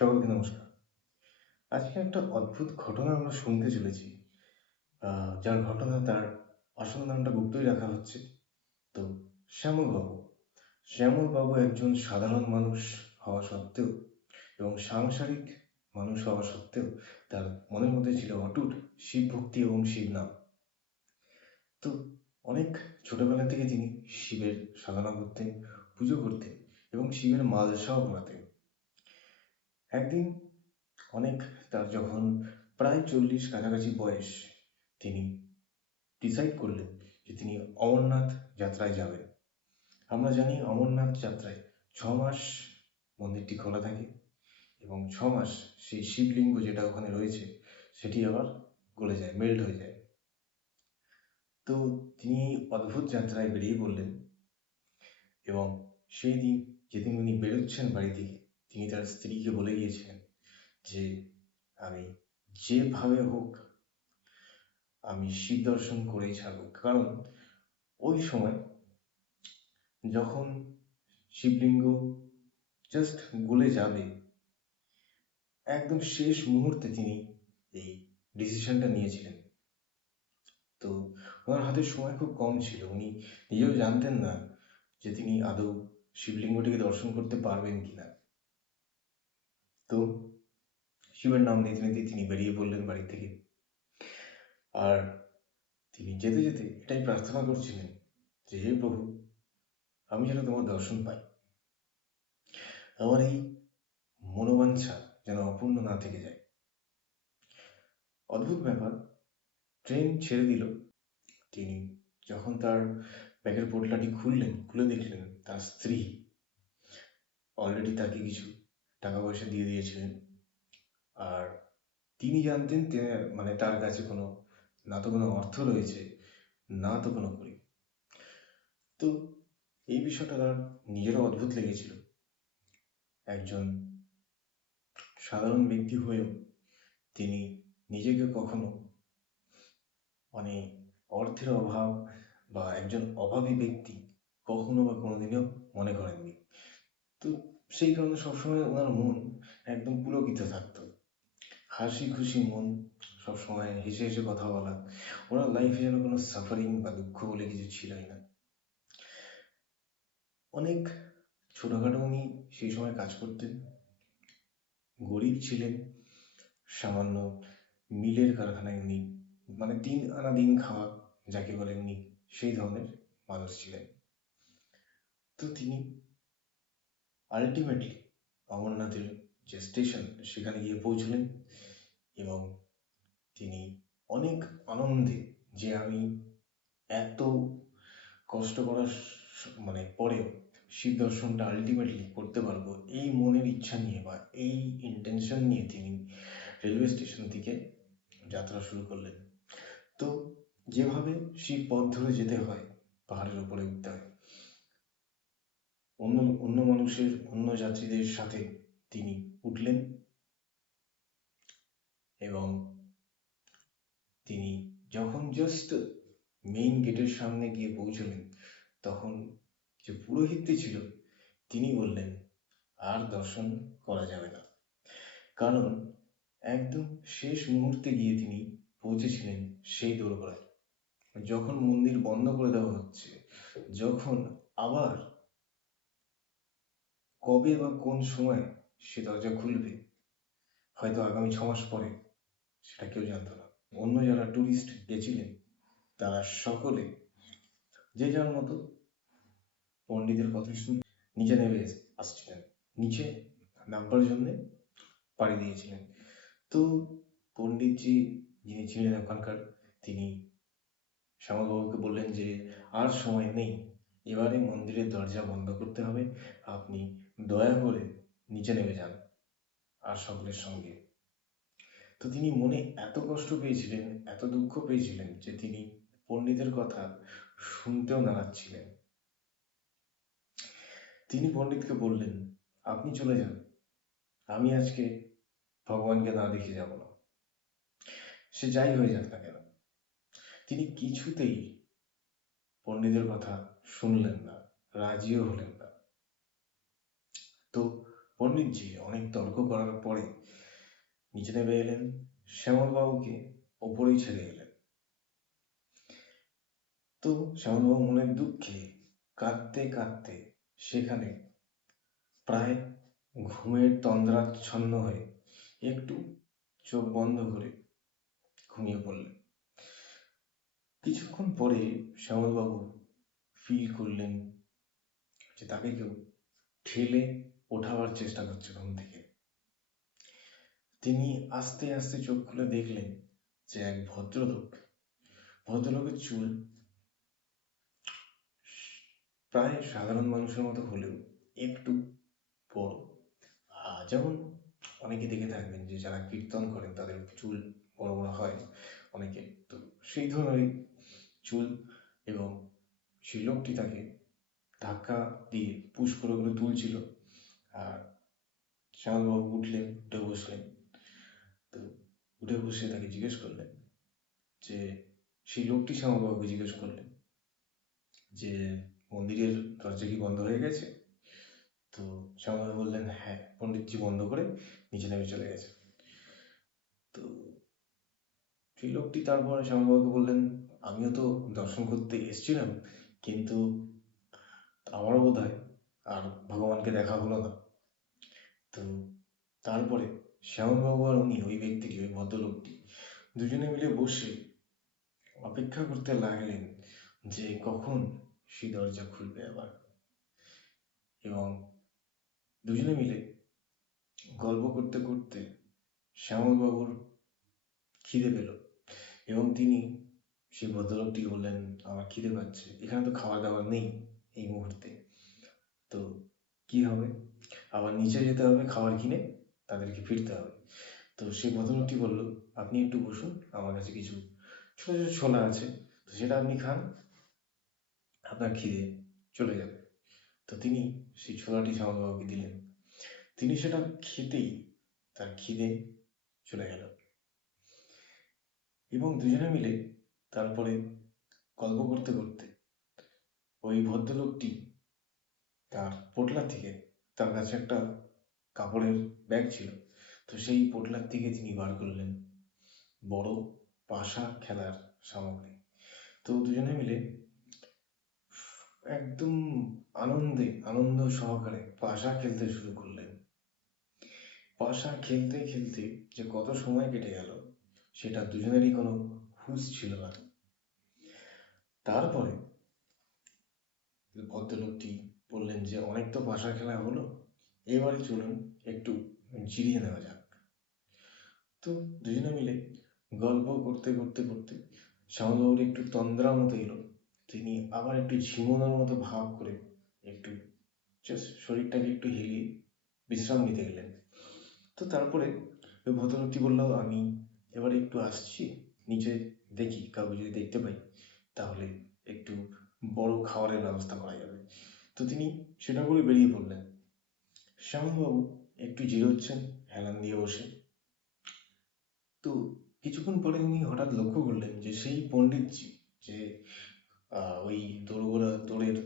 সকলকে নমস্কার। আজকে একটা অদ্ভুত ঘটনা আমরা শুনতে চলেছি। যার ঘটনা তার আসল নামটা গুপ্তই রাখা হচ্ছে। তো শ্যামলবাবু। শ্যামলবাবু একজন সাধারণ মানুষ হওয়া সত্ত্বেও এবং সাংসারিক মানুষ হওয়া সত্ত্বেও তার মনের মধ্যে ছিল অটুট শিব ভক্তি এবং শিব নাম। তো অনেক ছোটবেলা থেকে তিনি শিবের সাধনা করতেন, পুজো করতেন এবং শিবের মালসাও পড়াতেন। একদিন অনেক তার যখন প্রায় 40 কাছাকাছি বয়স, তিনি ডিসাইড করলেন যে তিনি অমরনাথ যাত্রায় যাবেন। আমরা জানি অমরনাথ যাত্রায় 6 মাস মন্দিরটি খোলা থাকে এবং 6 মাস সেই শিবলিঙ্গ যেটা ওখানে রয়েছে সেটি আবার গলে যায়, মেল্ট হয়ে যায়। তো তিনি অদ্ভুত যাত্রায় বেরিয়ে পড়লেন এবং সেই দিন যেদিন উনি বেরোচ্ছেন বাড়ি থেকে, তিনি তার স্ত্রীকে বলে গিয়েছিলেন যে আমি যেভাবে হোক আমি শিব দর্শন করেই ছাড়ব। কারণ ওই সময় যখন শিবলিঙ্গ জাস্ট গলে যাবে, একদম শেষ মুহূর্তে তিনি এই ডিসিশনটা নিয়েছিলেন। তো ওনার হাতে সময় খুব কম ছিল, উনি নিজেও জানতেন না যে তিনি আদৌ শিবলিঙ্গটিকে দর্শন করতে পারবেন কিনা। তো শিবের নাম নিতে নিতে তিনি বেরিয়ে পড়লেন বাড়ি থেকে। আর তিনি যেতে যেতে এটাই প্রার্থনা করছিলেন যে হে প্রভু, আমি যেন তোমার দর্শন পাই, আমার এই মনোবাঞ্ছা যেন অপূর্ণ না থেকে যায়। অদ্ভুত ব্যাপার, ট্রেন ছেড়ে দিল। তিনি যখন তার ব্যাগের পোটলাটি খুললেন, খুলে দেখলেন তার স্ত্রী অলরেডি তাকে কিছু টাকা পয়সা দিয়ে দিয়েছিলেন। আর তিনি জানতেন মানে তার কাছে কোনো, না তো কোনো অর্থ রয়েছে, না তো কোনো করি। তো এই বিষয়টা তার নিজেরও অদ্ভুত লেগেছিল। একজন সাধারণ ব্যক্তি হয়েও তিনি নিজেকে কখনো মানে অর্থের অভাব বা একজন অভাবী ব্যক্তি কখনো বা কোনোদিনও মনে করেননি। তো সেই কারণে সবসময় ওনার মন একদম পুলকিত থাকতো, হাসি খুশি মন, সবসময় হেসে হেসে কথা বলা। ওনার লাইফে যেন কোনো সাফারিং বা দুঃখ বলে কিছু ছিলই না। অনেক ছোটখাটো উনি সেই সময় কাজ করতেন, গরিব ছিলেন, সামান্য মিলের কারখানায় উনি, মানে দিন আনা দিন খাওয়া যাকে বলে, উনি সেই ধরনের মানুষ ছিলেন। তো তিনি আলটিমেটলি অমরনাথের যে স্টেশন সেখানে গিয়ে পৌঁছলেন এবং তিনি অনেক আনন্দে, যে আমি এত কষ্ট করার মানে পরেও শিব দর্শনটা আলটিমেটলি করতে পারবো, এই মনের ইচ্ছা নিয়ে বা এই ইন্টেনশন নিয়ে তিনি রেলওয়ে স্টেশন থেকে যাত্রা শুরু করলেন। তো যেভাবে শিব পথ ধরে যেতে হয়, পাহাড়ের উপরে উঠতে হয়, অন্য অন্য মানুষের, অন্য যাত্রীদের সাথে তিনি উঠলেন এবং তিনি যখন জাস্ট মেইন গেটের সামনে গিয়ে পৌঁছলেন, তখন যে পুরোহিতটি ছিল তিনি বললেন আর দর্শন করা যাবে না। কারণ একদম শেষ মুহূর্তে গিয়ে তিনি পৌঁছেছিলেন সেই দোরগোড়ায়, যখন মন্দির বন্ধ করে দেওয়া হচ্ছে, যখন আবার কবে বা কোন সময় সে দরজা খুলবে, হয়তো আগামী 6 মাস পরে, সেটা কেউ জানতো না। অন্য যারা ট্যুরিস্ট গেছিলেন তারা সকলে যে যার মতো পণ্ডিতের কথা শুনে নিচে নেমে আসছিলেন, নিচে নামবার জন্যে পাড়ি দিয়েছিলেন। তো পণ্ডিতজি, যিনি ছিলেন ওখানকার, তিনি শ্যামলবাবুকে বললেন যে আর সময় নেই, এবারে মন্দিরের দরজা বন্ধ করতে হবে, আপনি দয়া করে নিচে নেমে যান আর সকলের সঙ্গে। তো তিনি মনে এত কষ্ট পেয়েছিলেন, এত দুঃখ পেয়েছিলেন যে তিনি পণ্ডিতের কথা শুনতেও নারাজ ছিলেন। তিনি পণ্ডিতকে বললেন, আপনি চলে যান, আমি আজকে ভগবানকে না দেখে যাব না, সে যাই হয়ে যাক না কেন। তিনি কিছুতেই পণ্ডিতের কথা শুনলেন না, রাজিও হলেন না। তো পণ্ডিতজি অনেক তর্ক করার পরে নিচে নেমে এলেন, শ্যামলবাবুকে ওপরেই ছেড়ে এলেন। তো শ্যামলবাবু মনের দুঃখে কাঁদতে কাঁদতে সেখানে প্রায় ঘুমের তন্দ্রাচ্ছন্ন হয়ে একটু চোখ বন্ধ করে ঘুমিয়ে পড়লেন। কিছুক্ষণ পরে শ্যামলবাবু ফিল করলেন যে তাকে কেউ ঠেলে ওঠাবার চেষ্টা করছে ঘুম থেকে। তিনি আস্তে আস্তে চোখ খুলে দেখলেন যে এক ভদ্রলোকের চুল প্রায় সাধারণ মানুষের মতো হলেও একটু বড়। যেমন অনেকে দেখে থাকবেন যে যারা কীর্তন করেন তাদের চুল বড় বড় হয় অনেকে, তো সেই ধরনেরই চুল। এবং সেই লোকটি তাকে ধাক্কা দিয়ে পুশ করে করে তুলছিল। আর শ্যামলবাবু উঠলেন, উঠে বসলেন। তো উঠে বসে তাকে জিজ্ঞেস করলেন যে, সেই লোকটি শ্যামলবাবুকে জিজ্ঞেস করলেন যে মন্দিরের দরজা কি বন্ধ হয়ে গেছে? তো শ্যামলবাবু বললেন, হ্যাঁ, পণ্ডিতজি বন্ধ করে নিচে নেমে চলে গেছে। তো সেই লোকটি তারপরে শ্যামলবাবুকে বললেন, আমিও তো দর্শন করতে এসেছিলাম, কিন্তু আমারও বোধ হয় আর ভগবানকে দেখা হলো না। তো তারপরে শ্যামলবাবু আর উনি, ওই ব্যক্তিটি, ওই ভদ্রলোকটি, দুজনে মিলে বসে অপেক্ষা করতে লাগলেন যে কখন সেই দরজা খুলবে আবার। এবং দুজনে মিলে গল্প করতে করতে শ্যামলবাবুর খিদে পেল এবং তিনি সেই ভদ্রলোকটিকে বললেন, আমার খিদে পাচ্ছে, এখানে তো খাবার দাবার নেই এই মুহূর্তে, তো কি হবে? আবার নিচে যেতে হবে খাবার কিনে, তাদেরকে ফিরতে হবে। তো সেই ভদ্রলোকটি বলল, আপনি একটু বসুন, আমার কাছে কিছু ছোটো ছোটো ছোলা আছে, তো সেটা আপনি খান, আপনার খিদে চলে যাবে। তো তিনি সেই ছোলাটি শ্যামলবাবুকে দিলেন। তিনি সেটা খেতেই তার খিদে চলে গেল। এবং দুজনে মিলে তারপরে গল্প করতে করতে ওই ভদ্রলোকটি তার পোটলা থেকে, তার কাছে একটা কাপড়ের ব্যাগ ছিল, তো সেই পোটলার থেকে তিনি বার করলেন বড় পাশা খেলার সামগ্রী। তো দুজনে মিলে একদম আনন্দ সহকারে পাশা খেলতে শুরু করলেন। পাশা খেলতে খেলতে যে কত সময় কেটে গেল সেটা দুজনেরই কোনো হুঁশ ছিল না। তারপরে ভদ্রলোকটি বললেন যে, অনেক তো পাশা খেলা হলো, এবারে চলুন একটু জিরিয়ে নেওয়া যাক। তো দুজনে মিলে গল্প করতে করতে করতে শ্যামলবাবুর একটু তন্দ্রা মতো এলো। তিনি আবার একটু ঝিমোনোর মতো ভাব করে একটু জাস্ট শরীরটাকে একটু হিলিয়ে বিশ্রাম নিতে গেলেন। তো তারপরে ওই ভদ্রলোকটি বলল, আমি এবারে একটু আসছি নিচে, দেখি কাউকে যদি দেখতে পাই তাহলে একটু বড় খাবারের ব্যবস্থা করা যাবে। তো তিনি সেটা করে বেরিয়ে পড়লেন। শ্যামলবাবু একটু জিরোচ্ছেন হেলান দিয়ে বসে। তো কিছুক্ষণ পরে উনি হঠাৎ লক্ষ্য করলেন যে সেই পণ্ডিতজি, যে ওই দোরগোড়া দোরের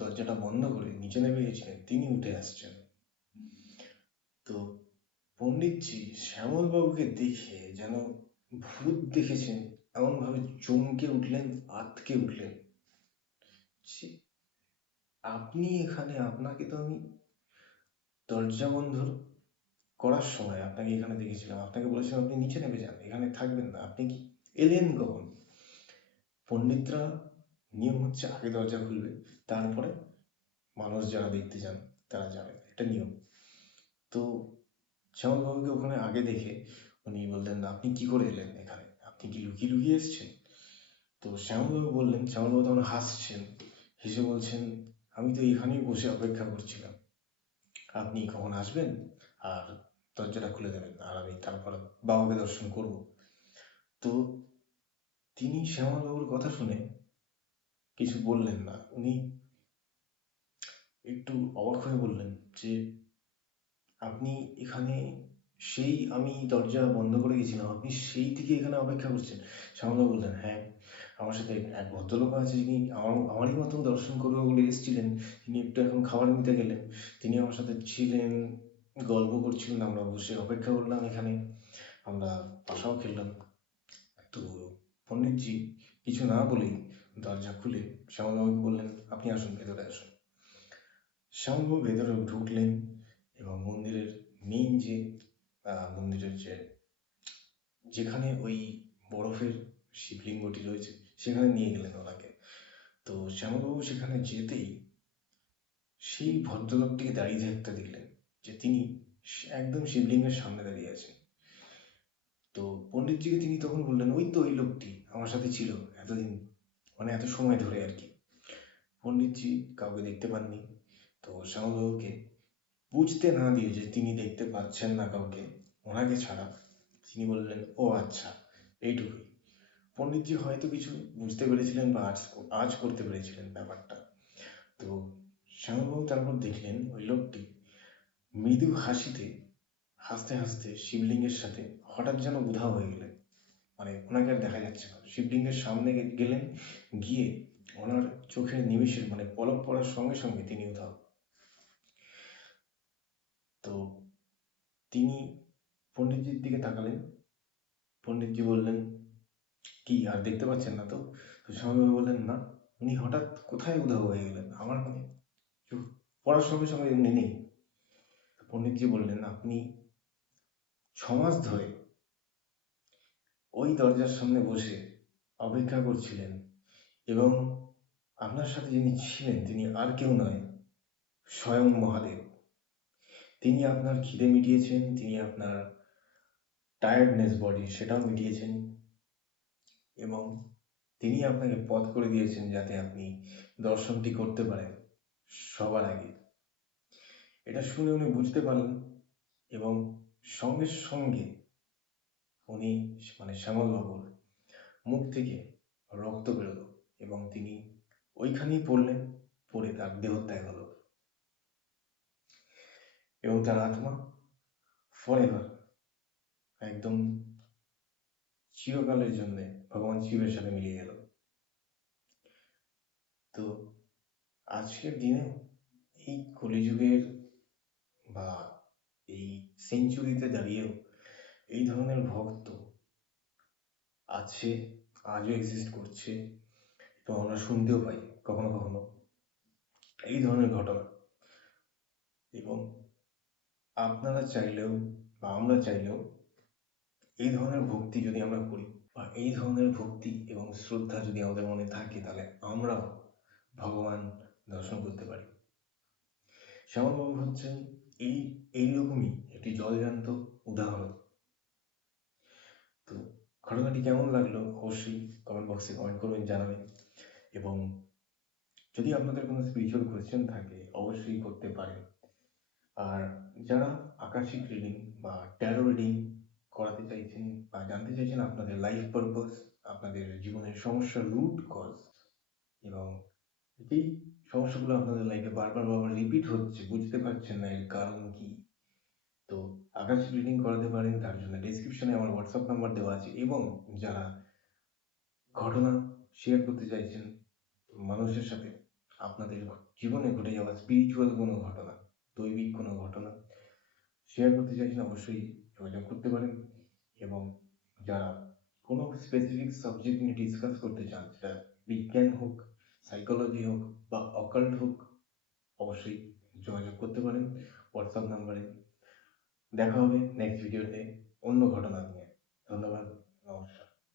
দরজাটা বন্ধ করে নিচে নেমে গেছিলেন, তিনি উঠে আসছেন। তো পণ্ডিতজি শ্যামলবাবুকে দেখে যেন ভূত দেখেছেন এমনভাবে চমকে উঠলেন, আঁতকে উঠলেন। ছি, আপনি এখানে? আপনাকে তো আমি দরজা বন্ধ করার সময় আপনাকে এখানে দেখেছিলাম, আপনাকে বলেছিলাম আপনি নিচে নেমে যান, এখানে থাকবেন না, আপনি কি এলেন কখন? পণ্ডিতরা নিয়ম হচ্ছে আগে দরজা খুলবে, তারপরে মানুষ যারা দেখতে যান তারা যাবেন, এটা নিয়ম। তো শ্যামলবাবুকে ওখানে আগে দেখে উনি বললেন, আপনি কি করে এলেন এখানে? আপনি কি লুকিয়ে লুকিয়ে এসেছেন? তো শ্যামলবাবু বললেন, শ্যামলবাবু তখন হাসছেন, হেসে বলছেন, আমি তো এখানেই বসে অপেক্ষা করছিলাম, আপনি কখন আসবেন আর দরজাটা খুলে দেবেন, আর আমি তারপর বাবাকে দর্শন করব। তো তিনি শ্যামলবাবুর কথা শুনে কিছু বললেন না। উনি একটু অবাক হয়ে বললেন যে, আপনি এখানে, সেই আমি দরজা বন্ধ করে গেছিলাম, আপনি সেই থেকে এখানে অপেক্ষা করছেন? শ্যামলবাবু বললেন, হ্যাঁ, আমার সাথে এক ভদ্রলোক আছে, যিনি আমারই মতন দর্শন করবে বলে এসেছিলেন, তিনি একটু এখন খাবার নিতে গেলেন, তিনি আমার সাথে ছিলেন, গল্প করছিলেন, আমরা বসে অপেক্ষা করলাম এখানে, আমরা পাশাও খেললাম। তো পণ্ডিতজি কিছু না বলেই দরজা খুলে শ্যামলবাবুকে বললেন, আপনি আসুন, ভেতরে আসুন। শ্যামলবাবু ভেতরে ঢুকলেন এবং মন্দিরের মেইন যে মন্দিরের যেখানে ওই বরফের শিবলিঙ্গটি রয়েছে সেখানে নিয়ে গেলেন ওনাকে। তো শ্যামলবাবু সেখানে যেতেই সেই ভদ্রলোকটিকে দাঁড়িয়ে থাকতে দেখলেন, যে তিনি একদম শিবলিঙ্গের সামনে দাঁড়িয়ে আছেন। তো পণ্ডিতজিকে তিনি তখন বললেন, ওই তো ওই লোকটি আমার সাথে ছিল এতদিন, মানে এত সময় ধরে আর কি। পণ্ডিতজি কাউকে দেখতে পাননি। তো শ্যামলবাবুকে বুঝতে না দিয়ে যে তিনি দেখতে পাচ্ছেন না কাউকে ওনাকে ছাড়া, তিনি বললেন, ও আচ্ছা, এইটুকুই। পণ্ডিতজি হয়তো কিছু বুঝতে পেরেছিলেন বা আজ আজ করতে পেরেছিলেন ব্যাপারটা। তো শ্যামলবাবু তারপর দেখলেন ওই লোকটি মৃদু হাসিতে হাসতে হাসতে শিবলিঙ্গের সাথে হঠাৎ যেন উধাও হয়ে গেলেন। মানে ওনাকে আর দেখা যাচ্ছে না, শিবলিঙ্গের সামনে গেলেন, গিয়ে ওনার চোখের নিমেষে মানে পলক পড়ার সঙ্গে সঙ্গে তিনি উধাও। তো তিনি পণ্ডিতজির দিকে তাকালেন। পণ্ডিতজি বললেন, কি আর দেখতে পাচ্ছেন না তো? তো শ্যামলবাবু বললেন, না, উনি হঠাৎ কোথায় উধাও হয়ে গেলেন, আমার মানে চোখ পড়ার সঙ্গে সঙ্গে উনি নেই। পণ্ডিতজি বললেন, আপনি 6 মাস ধরে ওই দরজার সামনে বসে অপেক্ষা করছিলেন, এবং আপনার সাথে যিনি ছিলেন তিনি আর কেউ নয়, স্বয়ং মহাদেব। তিনি আপনার খিদে মিটিয়েছেন, তিনি আপনার টায়ার্ডনেস বডি সেটাও মিটিয়েছেন, এবং তিনি আপনাকে পথ করে দিয়েছেন যাতে আপনি দর্শনটি করতে পারেন সবার আগে। এটা শুনে উনি বুঝতে পারলেন, এবং সঙ্গে সঙ্গে উনি মানে শ্যামলবাবুর মুখ থেকে রক্ত বেরোলো, এবং তিনি ওইখানেই পড়লেন, পড়ে তার দেহত্যাগ হলো, এবং তার আত্মা ফরএভার, একদম চিরকালের জন্য ভগবান শিবের সাথে মিলিয়ে গেল। তো আজকের দিনে এই কলিযুগের বা এই সেঞ্চুরিতে দাঁড়িয়েও এই ধরনের ভক্ত আছে, আজও এক্সিস্ট করছে, এবং আমরা শুনতেও পাই কখনো কখনো এই ধরনের ঘটনা। এবং আপনারা চাইলেও বা আমরা চাইলেও এই ধরনের ভক্তি যদি আমরা করি, বা এই ধরনের ভক্তি এবং শ্রদ্ধা যদি আমাদের মনে থাকে, তাহলে আমরাও ভগবান দর্শন করতে পারি। শ্যামলবাবু হচ্ছেন এই এইরকমই একটি জলজান্ত উদাহরণ। তো ঘটনাটি কেমন লাগলো অবশ্যই কমেন্ট বক্সে কমেন্ট করবেন, জানাবেন, এবং যদি আপনাদের কোনো স্পিরিচুয়াল কোয়েশ্চেন থাকে অবশ্যই করতে পারেন। আর যারা আকাশিক রিডিং বা ট্যারো রিডিং করাতে চাইছেন বা জানতে চাইছেন আপনাদের লাইফ পারপাস, আপনাদের জীবনের সমস্যার রুট কজ, এবং যেই সমস্যাগুলো আপনাদের লাইফে বারবার বারবার রিপিট হচ্ছে, বুঝতে পারছেন না এর কারণ কি, তো আকাশিক রিডিং করাতে পারেন। তার জন্য ডেসক্রিপশনে আমার হোয়াটসঅ্যাপ নাম্বার দেওয়া আছে, এবং যারা ঘটনা শেয়ার করতে চাইছেন মানুষের সাথে, আপনাদের জীবনে ঘটে যাওয়া স্পিরিচুয়াল কোনো ঘটনা, দৈবিক কোনো ঘটনা শেয়ার করতে চাইছেন, অবশ্যই যোগাযোগ করতে পারেন। এবং যারা কোনো স্পেসিফিক সাবজেক্ট নিয়ে ডিসকাস করতে চান, সেটা বিজ্ঞান হোক, সাইকোলজি হোক বা অকাল্ট হোক, অবশ্যই যোগাযোগ করতে পারেন হোয়াটসঅ্যাপ নাম্বারে। দেখা হবে নেক্সট ভিডিওতে অন্য ঘটনা নিয়ে।